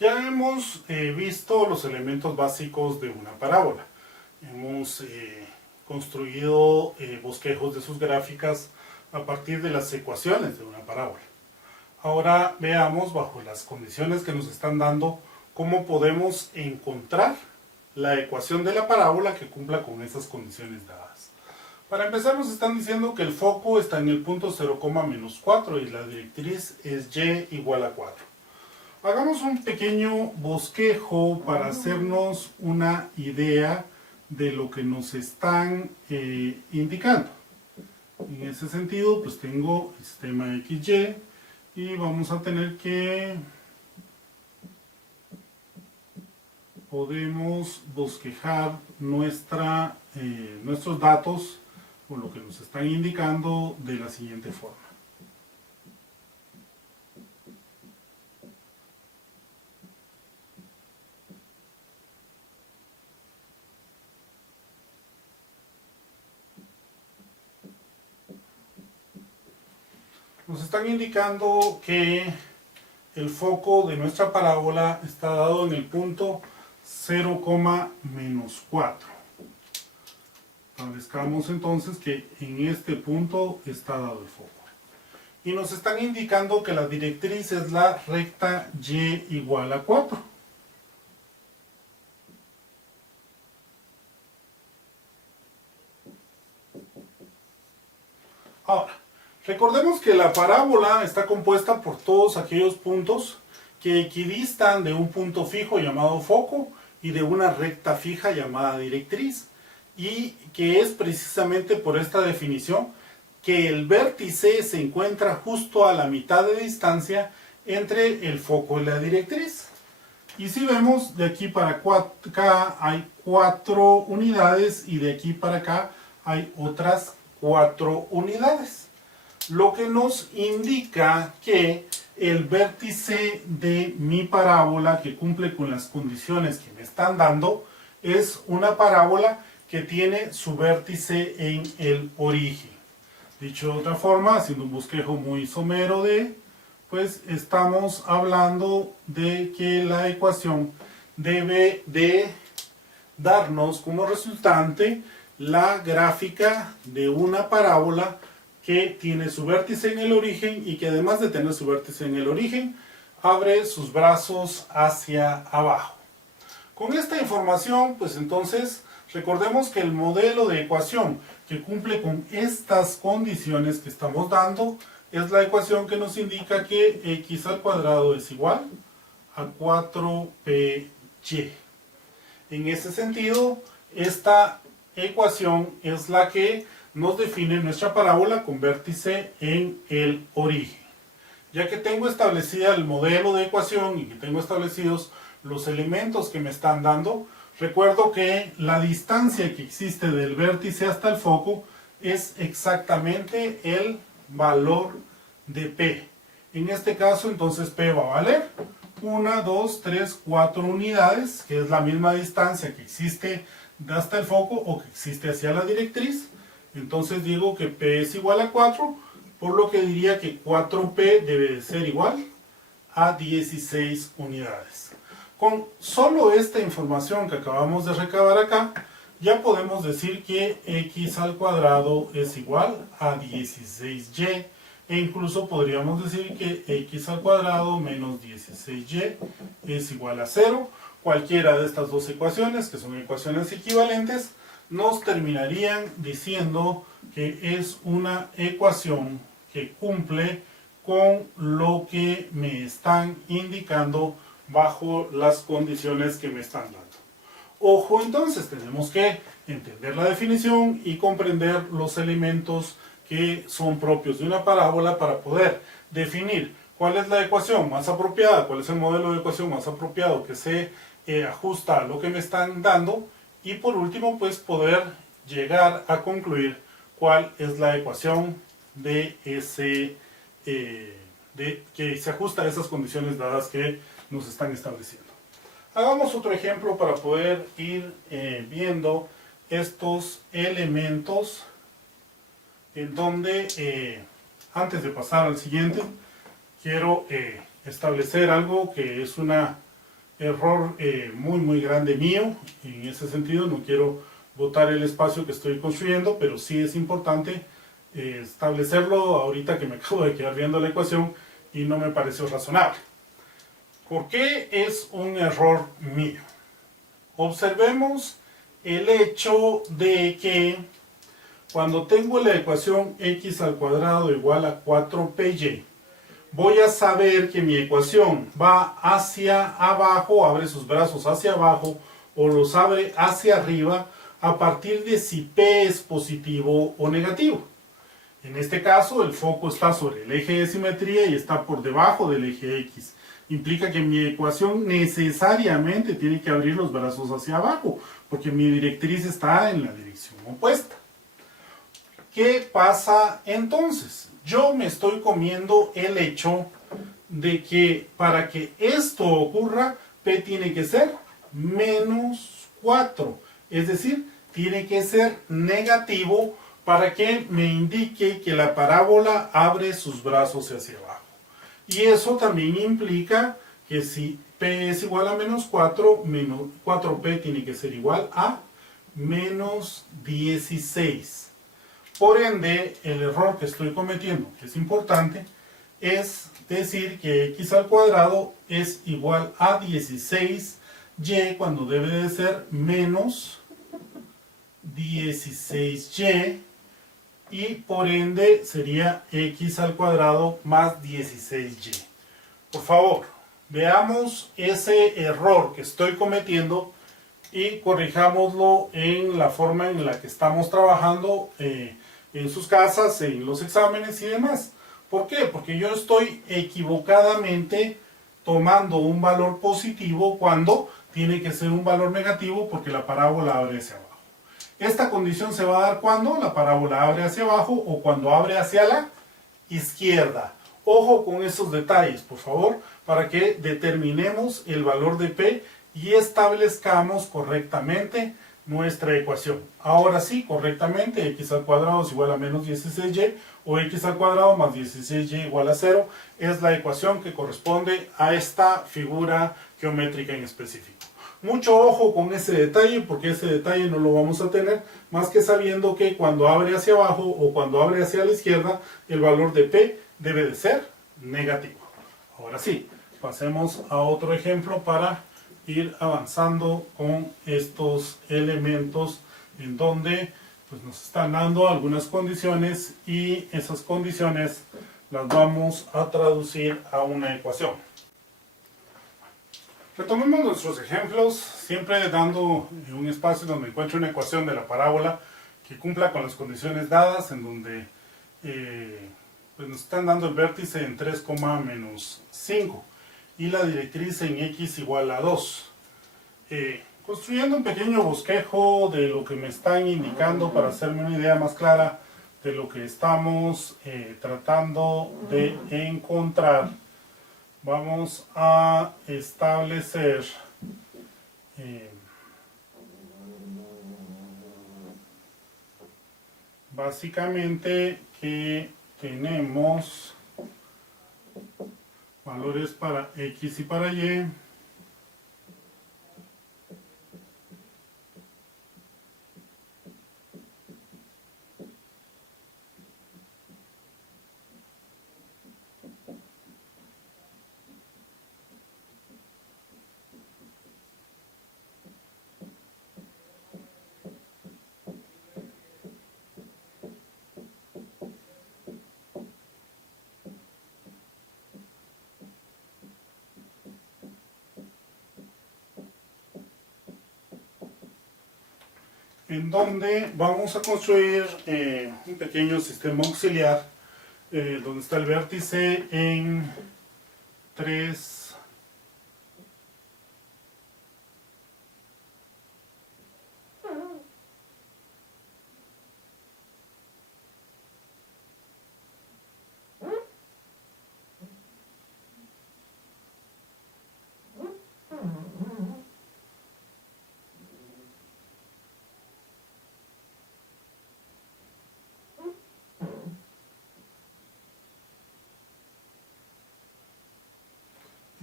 Ya hemos visto los elementos básicos de una parábola. Hemos construido bosquejos de sus gráficas a partir de las ecuaciones de una parábola. Ahora veamos, bajo las condiciones que nos están dando, cómo podemos encontrar la ecuación de la parábola que cumpla con esas condiciones dadas. Para empezar, nos están diciendo que el foco está en el punto 0,-4 y la directriz es y igual a 4. Hagamos un pequeño bosquejo para hacernos una idea de lo que nos están indicando. En ese sentido, pues tengo el sistema XY y vamos a tener que podemos bosquejar nuestros datos o lo que nos están indicando de la siguiente forma. Nos están indicando que el foco de nuestra parábola está dado en el punto 0,-4. Establezcamos entonces que en este punto está dado el foco. Y nos están indicando que la directriz es la recta y igual a 4. Ahora, recordemos que la parábola está compuesta por todos aquellos puntos que equidistan de un punto fijo llamado foco y de una recta fija llamada directriz, y que es precisamente por esta definición que el vértice se encuentra justo a la mitad de distancia entre el foco y la directriz. Y si vemos, de aquí para acá hay 4 unidades y de aquí para acá hay otras 4 unidades, lo que nos indica que el vértice de mi parábola, que cumple con las condiciones que me están dando, es una parábola que tiene su vértice en el origen. Dicho de otra forma, haciendo un bosquejo muy somero pues estamos hablando de que la ecuación debe de darnos como resultante la gráfica de una parábola que tiene su vértice en el origen y que, además de tener su vértice en el origen, abre sus brazos hacia abajo. Con esta información, pues entonces recordemos que el modelo de ecuación que cumple con estas condiciones que estamos dando es la ecuación que nos indica que x al cuadrado es igual a 4py. En ese sentido, esta ecuación es la que nos define nuestra parábola con vértice en el origen. Ya que tengo establecida el modelo de ecuación y que tengo establecidos los elementos que me están dando, recuerdo que la distancia que existe del vértice hasta el foco es exactamente el valor de P. En este caso, entonces P va a valer 1, 2, 3, 4 unidades, que es la misma distancia que existe hasta el foco o que existe hacia la directriz. Entonces digo que P es igual a 4, por lo que diría que 4P debe de ser igual a 16 unidades. Con solo esta información que acabamos de recabar acá, ya podemos decir que x al cuadrado es igual a 16y, e incluso podríamos decir que x al cuadrado menos 16y es igual a 0. Cualquiera de estas dos ecuaciones, que son ecuaciones equivalentes, nos terminarían diciendo que es una ecuación que cumple con lo que me están indicando bajo las condiciones que me están dando. Ojo, entonces tenemos que entender la definición y comprender los elementos que son propios de una parábola para poder definir cuál es la ecuación más apropiada, cuál es el modelo de ecuación más apropiado que se ajusta a lo que me están dando, y por último pues poder llegar a concluir cuál es la ecuación de ese que se ajusta a esas condiciones dadas que nos están estableciendo. Hagamos otro ejemplo para poder ir viendo estos elementos, en donde antes de pasar al siguiente quiero establecer algo que es una error muy grande mío. En ese sentido no quiero botar el espacio que estoy construyendo, pero sí es importante establecerlo ahorita que me acabo de quedar viendo la ecuación y no me pareció razonable. ¿Por qué es un error mío? Observemos el hecho de que cuando tengo la ecuación x al cuadrado igual a 4py, voy a saber que mi ecuación va hacia abajo, abre sus brazos hacia abajo o los abre hacia arriba a partir de si p es positivo o negativo. En este caso, el foco está sobre el eje de simetría y está por debajo del eje x. Implica que mi ecuación necesariamente tiene que abrir los brazos hacia abajo, porque mi directriz está en la dirección opuesta. ¿Qué pasa entonces? Yo me estoy comiendo el hecho de que para que esto ocurra, p tiene que ser menos 4. Es decir, tiene que ser negativo para que me indique que la parábola abre sus brazos hacia abajo. Y eso también implica que si p es igual a menos 4, 4p tiene que ser igual a menos 16. Por ende, el error que estoy cometiendo, que es importante, es decir que x al cuadrado es igual a 16y cuando debe de ser menos 16y, y por ende sería x al cuadrado más 16y. Por favor, veamos ese error que estoy cometiendo y corrijámoslo en la forma en la que estamos trabajando en sus casas, en los exámenes y demás. ¿Por qué? Porque yo estoy equivocadamente tomando un valor positivo cuando tiene que ser un valor negativo porque la parábola abre hacia abajo. Esta condición se va a dar cuando la parábola abre hacia abajo o cuando abre hacia la izquierda. Ojo con esos detalles, por favor, para que determinemos el valor de p y establezcamos correctamente nuestra ecuación. Ahora sí, correctamente, x al cuadrado es igual a menos 16y o x al cuadrado más 16y igual a 0 es la ecuación que corresponde a esta figura geométrica en específico. Mucho ojo con ese detalle, porque ese detalle no lo vamos a tener más que sabiendo que cuando abre hacia abajo o cuando abre hacia la izquierda, el valor de p debe de ser negativo. Ahora sí, pasemos a otro ejemplo para ir avanzando con estos elementos en donde pues, nos están dando algunas condiciones y esas condiciones las vamos a traducir a una ecuación. Retomemos nuestros ejemplos, siempre dando un espacio donde encuentre una ecuación de la parábola que cumpla con las condiciones dadas, en donde pues nos están dando el vértice en 3, menos 5 y la directriz en x igual a 2. Construyendo un pequeño bosquejo de lo que me están indicando para hacerme una idea más clara de lo que estamos tratando de encontrar, vamos a establecer básicamente que tenemos valores para x y para y, en donde vamos a construir un pequeño sistema auxiliar donde está el vértice en 3,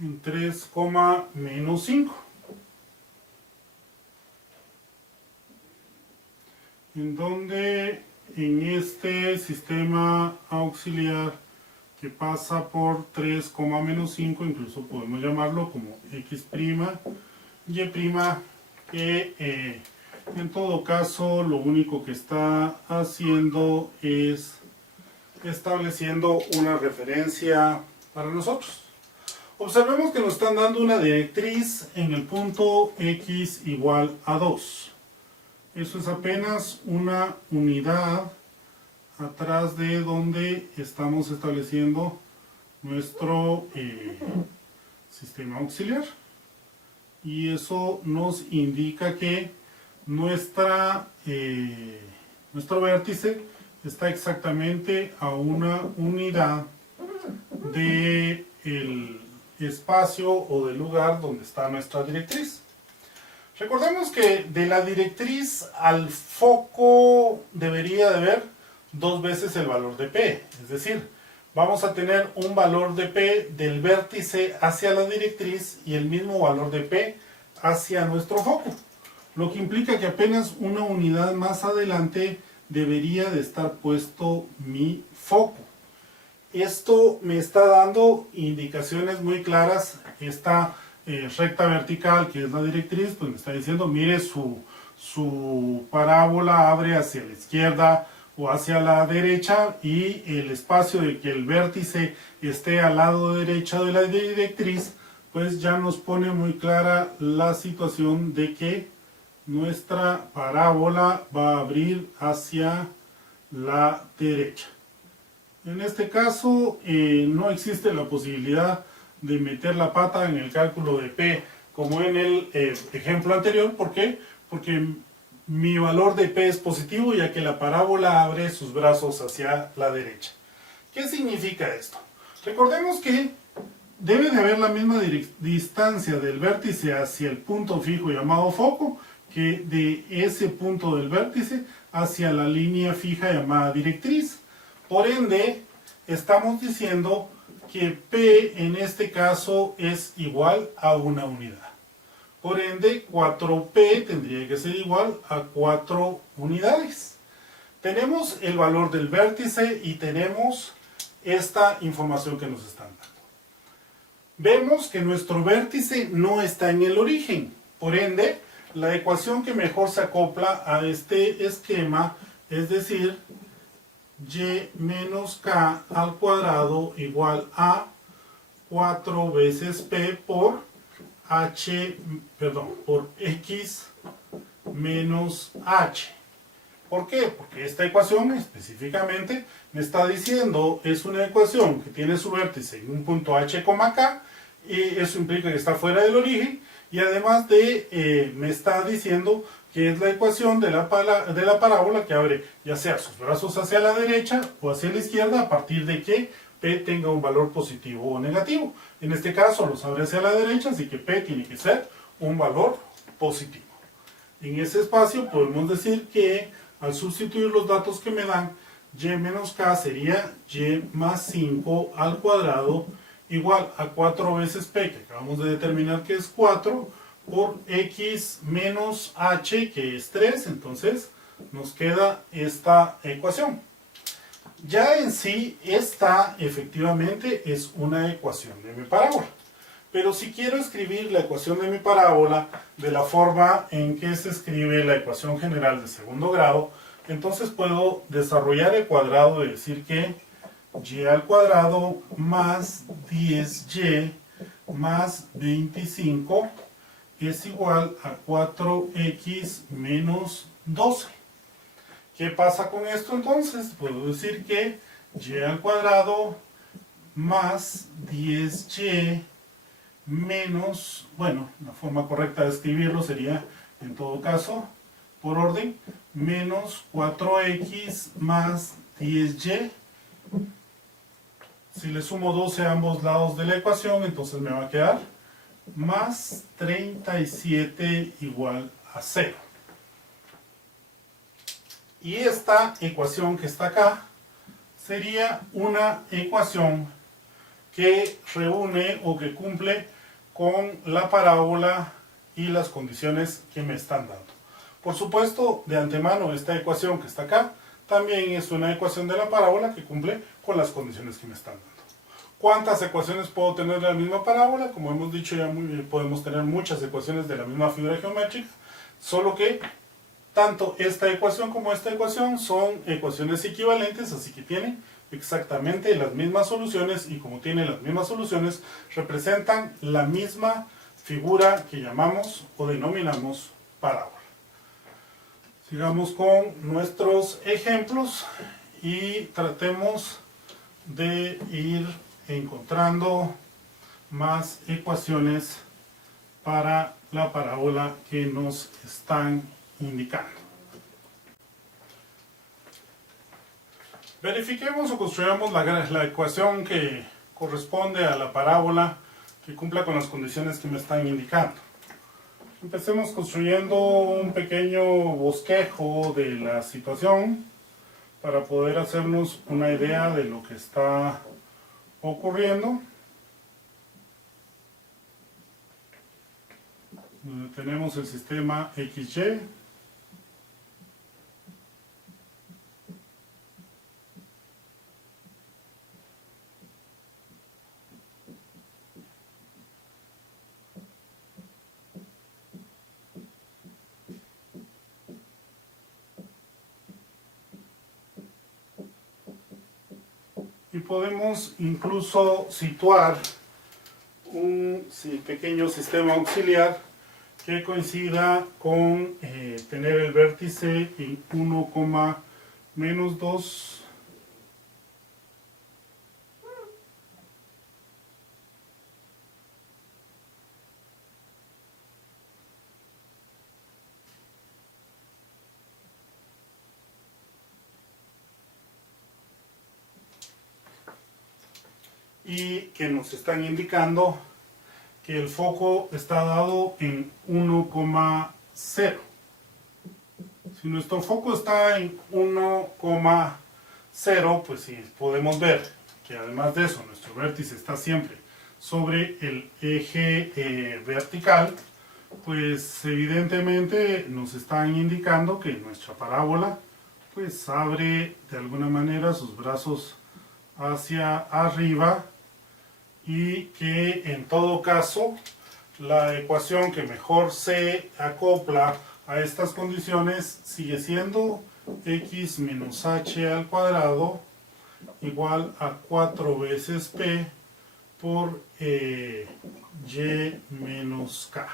en 3, menos 5. En donde en este sistema auxiliar que pasa por 3, menos 5, incluso podemos llamarlo como x', y', que en todo caso lo único que está haciendo es estableciendo una referencia para nosotros. Observemos que nos están dando una directriz en el punto x igual a 2. Eso es apenas una unidad atrás de donde estamos estableciendo nuestro sistema auxiliar. Y eso nos indica que nuestro vértice está exactamente a una unidad del espacio o del lugar donde está nuestra directriz. Recordemos que de la directriz al foco debería de haber 2 veces el valor de P, es decir, vamos a tener un valor de P del vértice hacia la directriz y el mismo valor de P hacia nuestro foco, lo que implica que apenas una unidad más adelante debería de estar puesto mi foco. Esto me está dando indicaciones muy claras. Esta recta vertical, que es la directriz, pues me está diciendo, mire, su parábola abre hacia la izquierda o hacia la derecha, y el espacio de que el vértice esté al lado derecho de la directriz, pues ya nos pone muy clara la situación de que nuestra parábola va a abrir hacia la derecha. En este caso no existe la posibilidad de meter la pata en el cálculo de P como en el ejemplo anterior. ¿Por qué? Porque mi valor de P es positivo, ya que la parábola abre sus brazos hacia la derecha. ¿Qué significa esto? Recordemos que debe de haber la misma distancia del vértice hacia el punto fijo llamado foco que de ese punto del vértice hacia la línea fija llamada directriz. Por ende, estamos diciendo que P en este caso es igual a una unidad. Por ende, 4P tendría que ser igual a 4 unidades. Tenemos el valor del vértice y tenemos esta información que nos están dando. Vemos que nuestro vértice no está en el origen. Por ende, la ecuación que mejor se acopla a este esquema, es decir, y menos k al cuadrado igual a 4 veces p por x menos h. ¿Por qué? Porque esta ecuación específicamente me está diciendo, es una ecuación que tiene su vértice en un punto h, k, y eso implica que está fuera del origen, y además me está diciendo que es la ecuación de la parábola que abre ya sea sus brazos hacia la derecha o hacia la izquierda a partir de que P tenga un valor positivo o negativo. En este caso los abre hacia la derecha, así que P tiene que ser un valor positivo. En ese espacio podemos decir que al sustituir los datos que me dan, y menos k sería y más 5 al cuadrado igual a 4 veces p, que acabamos de determinar que es 4, por x menos h, que es 3. Entonces nos queda esta ecuación. Ya en sí, esta efectivamente es una ecuación de mi parábola. Pero si quiero escribir la ecuación de mi parábola de la forma en que se escribe la ecuación general de segundo grado, entonces puedo desarrollar el cuadrado de decir que y al cuadrado más 10y más 25 es igual a 4x menos 12. ¿Qué pasa con esto entonces? Puedo decir que y al cuadrado más 10y menos, bueno, la forma correcta de escribirlo sería, en todo caso, por orden, menos 4x más 10y. Si le sumo 12 a ambos lados de la ecuación, entonces me va a quedar más 37 igual a 0. Y esta ecuación que está acá sería una ecuación que reúne o que cumple con la parábola y las condiciones que me están dando. Por supuesto, de antemano, esta ecuación que está acá también es una ecuación de la parábola que cumple con las condiciones que me están dando. ¿Cuántas ecuaciones puedo tener de la misma parábola? Como hemos dicho, ya podemos tener muchas ecuaciones de la misma figura geométrica, solo que tanto esta ecuación como esta ecuación son ecuaciones equivalentes, así que tienen exactamente las mismas soluciones, y como tienen las mismas soluciones, representan la misma figura que llamamos o denominamos parábola. Sigamos con nuestros ejemplos y tratemos de ir encontrando más ecuaciones para la parábola que nos están indicando. Verifiquemos o construyamos la ecuación que corresponde a la parábola que cumpla con las condiciones que me están indicando. Empecemos construyendo un pequeño bosquejo de la situación para poder hacernos una idea de lo que está ocurriendo. Tenemos el sistema XY. Y podemos incluso situar un pequeño sistema auxiliar que coincida con tener el vértice en 1,-2 y que nos están indicando que el foco está dado en 1,0. Si nuestro foco está en 1,0, pues sí, podemos ver que además de eso nuestro vértice está siempre sobre el eje vertical, pues evidentemente nos están indicando que nuestra parábola pues abre de alguna manera sus brazos hacia arriba, y que en todo caso la ecuación que mejor se acopla a estas condiciones sigue siendo x menos h al cuadrado igual a 4 veces p por y menos k.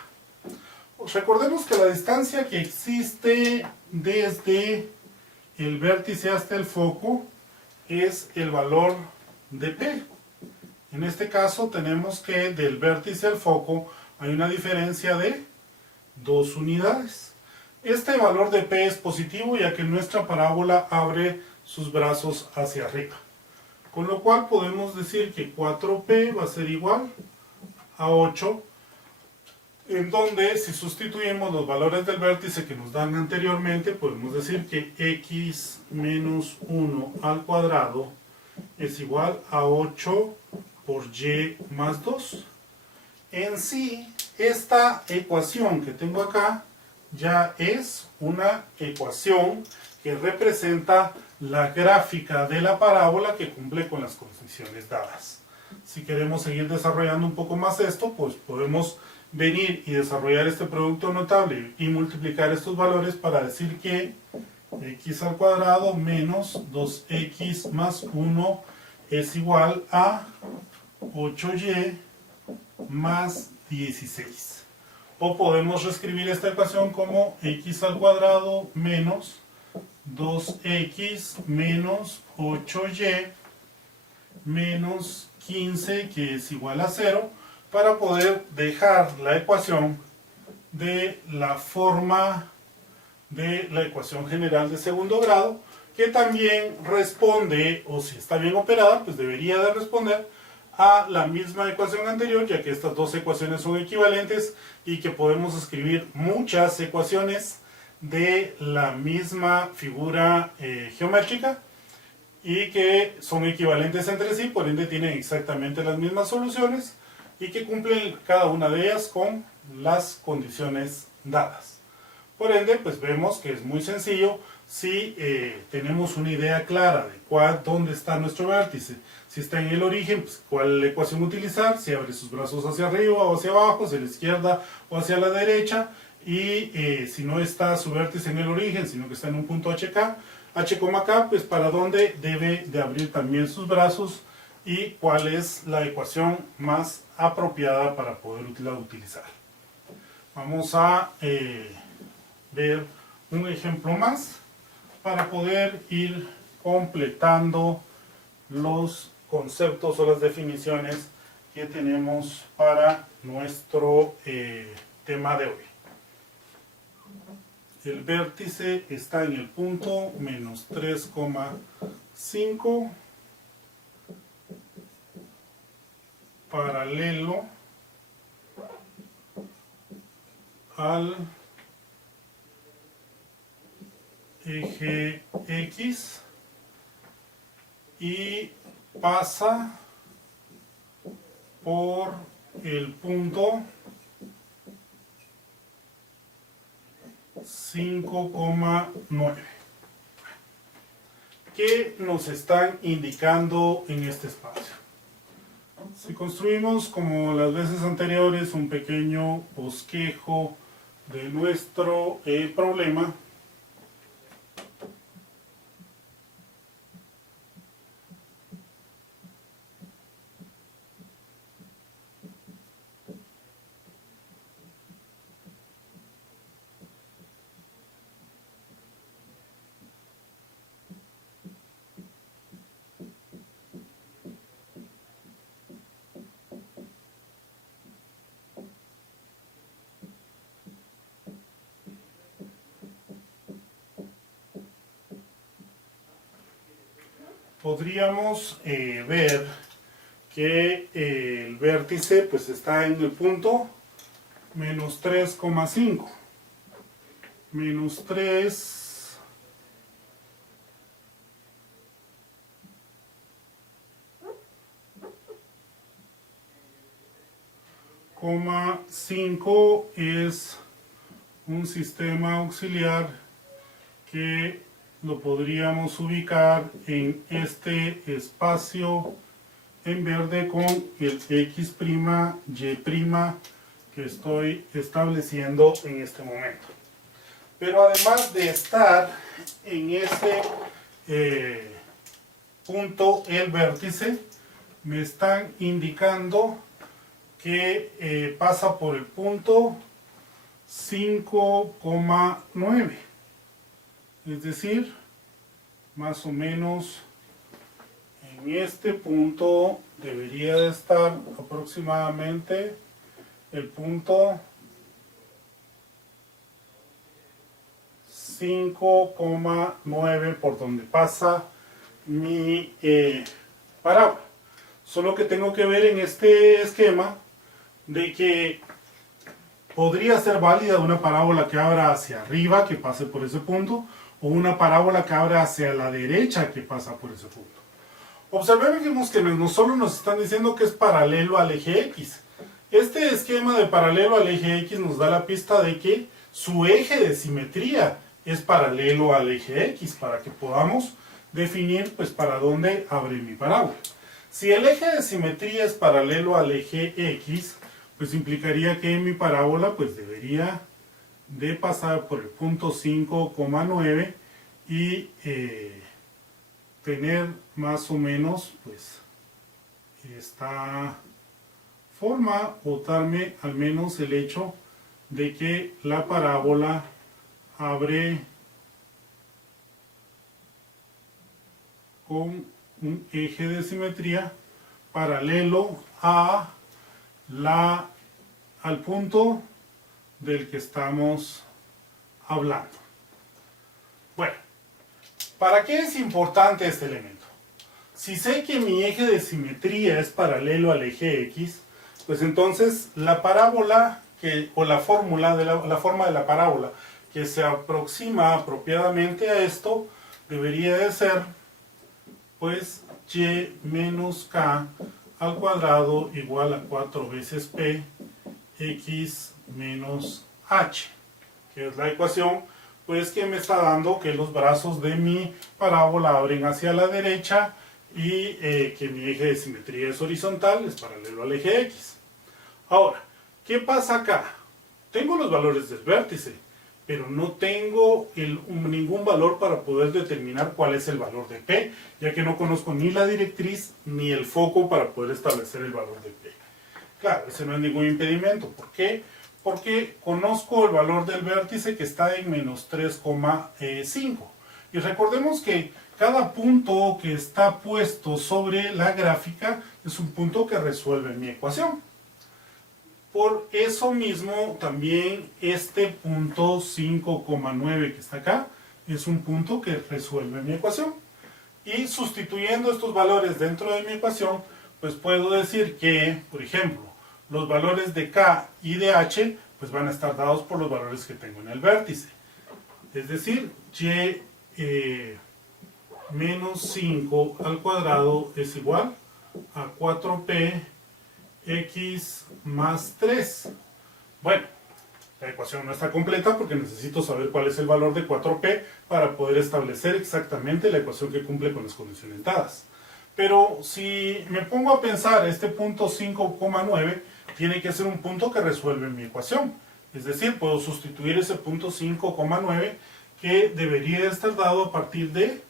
Recordemos que la distancia que existe desde el vértice hasta el foco es el valor de p. En este caso tenemos que del vértice al foco hay una diferencia de 2 unidades. Este valor de p es positivo ya que nuestra parábola abre sus brazos hacia arriba. Con lo cual podemos decir que 4p va a ser igual a 8, en donde si sustituimos los valores del vértice que nos dan anteriormente, podemos decir que x menos 1 al cuadrado es igual a 8 por y más 2. En sí, esta ecuación que tengo acá ya es una ecuación que representa la gráfica de la parábola que cumple con las condiciones dadas. Si queremos seguir desarrollando un poco más esto, pues podemos venir y desarrollar este producto notable y multiplicar estos valores para decir que x al cuadrado menos 2x más 1 es igual a 8y más 16. O podemos reescribir esta ecuación como x al cuadrado menos 2x menos 8y menos 15, que es igual a 0, para poder dejar la ecuación de la forma de la ecuación general de segundo grado, que también responde, o si está bien operada, pues debería de responder a la misma ecuación anterior, ya que estas dos ecuaciones son equivalentes y que podemos escribir muchas ecuaciones de la misma figura geométrica y que son equivalentes entre sí, por ende tienen exactamente las mismas soluciones y que cumplen cada una de ellas con las condiciones dadas. Por ende, pues vemos que es muy sencillo si tenemos una idea clara de dónde está nuestro vértice. Si está en el origen, pues cuál ecuación utilizar, si abre sus brazos hacia arriba o hacia abajo, hacia la izquierda o hacia la derecha, y si no está su vértice en el origen, sino que está en un punto HK, H, K, pues para dónde debe de abrir también sus brazos y cuál es la ecuación más apropiada para poder utilizar. Vamos a ver un ejemplo más para poder ir completando los conceptos o las definiciones que tenemos para nuestro tema de hoy. El vértice está en el punto menos 3,5 paralelo al eje X y pasa por el punto 5,9. ¿Qué nos están indicando en este espacio? Si construimos, como las veces anteriores, un pequeño bosquejo de nuestro problema, podríamos ver que el vértice pues está en el punto menos 3,5. Menos 3,5 es un sistema auxiliar que lo podríamos ubicar en este espacio en verde con el X', Y' que estoy estableciendo en este momento. Pero además de estar en este punto el vértice, me están indicando que pasa por el punto 5,9. Es decir, más o menos en este punto debería de estar aproximadamente el punto 5,9 por donde pasa mi parábola. Solo que tengo que ver en este esquema de que podría ser válida una parábola que abra hacia arriba, que pase por ese punto, o una parábola que abra hacia la derecha, que pasa por ese punto. Observemos que no solo nos están diciendo que es paralelo al eje X. Este esquema de paralelo al eje X nos da la pista de que su eje de simetría es paralelo al eje X, para que podamos definir pues para dónde abre mi parábola. Si el eje de simetría es paralelo al eje X, pues implicaría que mi parábola pues debería de pasar por el punto 5,9 y tener más o menos pues esta forma, o darme al menos el hecho de que la parábola abre con un eje de simetría paralelo a al punto del que estamos hablando. Bueno, ¿para qué es importante este elemento? Si sé que mi eje de simetría es paralelo al eje X, pues entonces la parábola o la fórmula de la forma de la parábola que se aproxima apropiadamente a esto debería de ser pues y menos k al cuadrado igual a 4 veces p x menos h, que es la ecuación pues que me está dando que los brazos de mi parábola abren hacia la derecha y que mi eje de simetría es horizontal, es paralelo al eje x. Ahora, ¿qué pasa acá? Tengo los valores del vértice, pero no tengo ningún valor para poder determinar cuál es el valor de P, ya que no conozco ni la directriz ni el foco para poder establecer el valor de P. Claro, ese no es ningún impedimento. ¿Por qué? Porque conozco el valor del vértice que está en menos 3,5. Y recordemos que cada punto que está puesto sobre la gráfica es un punto que resuelve mi ecuación. Por eso mismo también este punto 5,9 que está acá es un punto que resuelve mi ecuación. Y sustituyendo estos valores dentro de mi ecuación, pues puedo decir que, por ejemplo, los valores de k y de h pues van a estar dados por los valores que tengo en el vértice. Es decir, y menos 5 al cuadrado es igual a 4p x más 3. Bueno, la ecuación no está completa porque necesito saber cuál es el valor de 4p para poder establecer exactamente la ecuación que cumple con las condiciones dadas. Pero si me pongo a pensar, este punto 5,9 tiene que ser un punto que resuelve mi ecuación. Es decir, puedo sustituir ese punto 5,9 que debería estar dado a partir de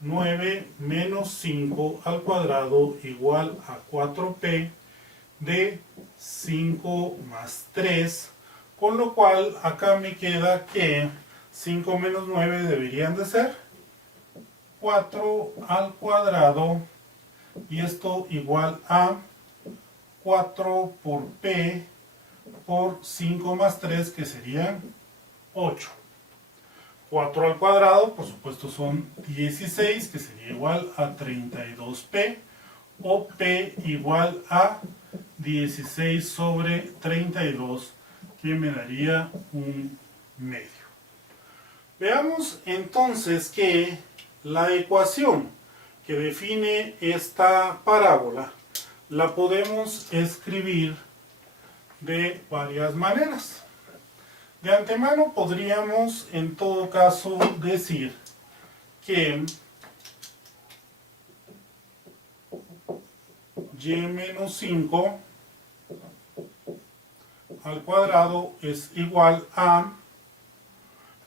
9 menos 5 al cuadrado igual a 4p de 5 más 3, con lo cual acá me queda que 5 menos 9 deberían de ser 4 al cuadrado, y esto igual a 4 por p por 5 más 3, que serían 8. 4 al cuadrado, por supuesto, son 16, que sería igual a 32p, o p igual a 16 sobre 32, que me daría un medio. Veamos entonces que la ecuación que define esta parábola la podemos escribir de varias maneras. De antemano podríamos en todo caso decir que y menos 5 al cuadrado es igual a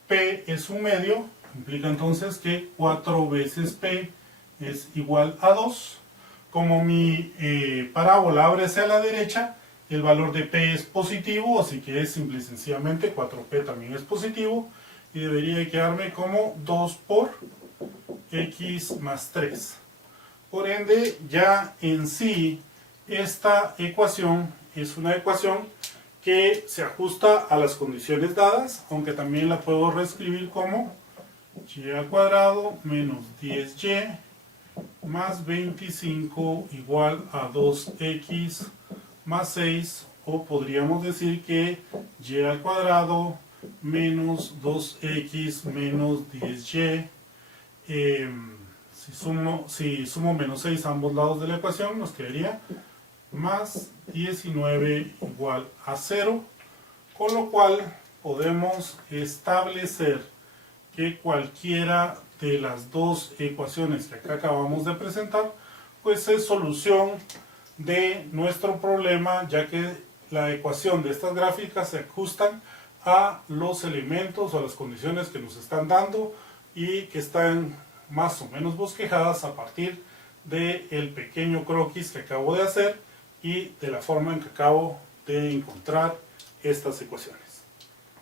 p es un medio, implica entonces que 4 veces p es igual a 2. Como mi parábola abre hacia la derecha, el valor de p es positivo, así que es simple y sencillamente 4p también es positivo, y debería quedarme como 2 por x más 3. Por ende, ya en sí, esta ecuación es una ecuación que se ajusta a las condiciones dadas, aunque también la puedo reescribir como y al cuadrado menos 10y más 25 igual a 2x más 6, o podríamos decir que y al cuadrado menos 2x menos 10y, si sumo menos 6 a ambos lados de la ecuación, nos quedaría más 19 igual a 0, con lo cual podemos establecer que cualquiera de las dos ecuaciones que acá acabamos de presentar pues es solución de nuestro problema, ya que la ecuación de estas gráficas se ajustan a los elementos o a las condiciones que nos están dando y que están más o menos bosquejadas a partir del pequeño croquis que acabo de hacer y de la forma en que acabo de encontrar estas ecuaciones.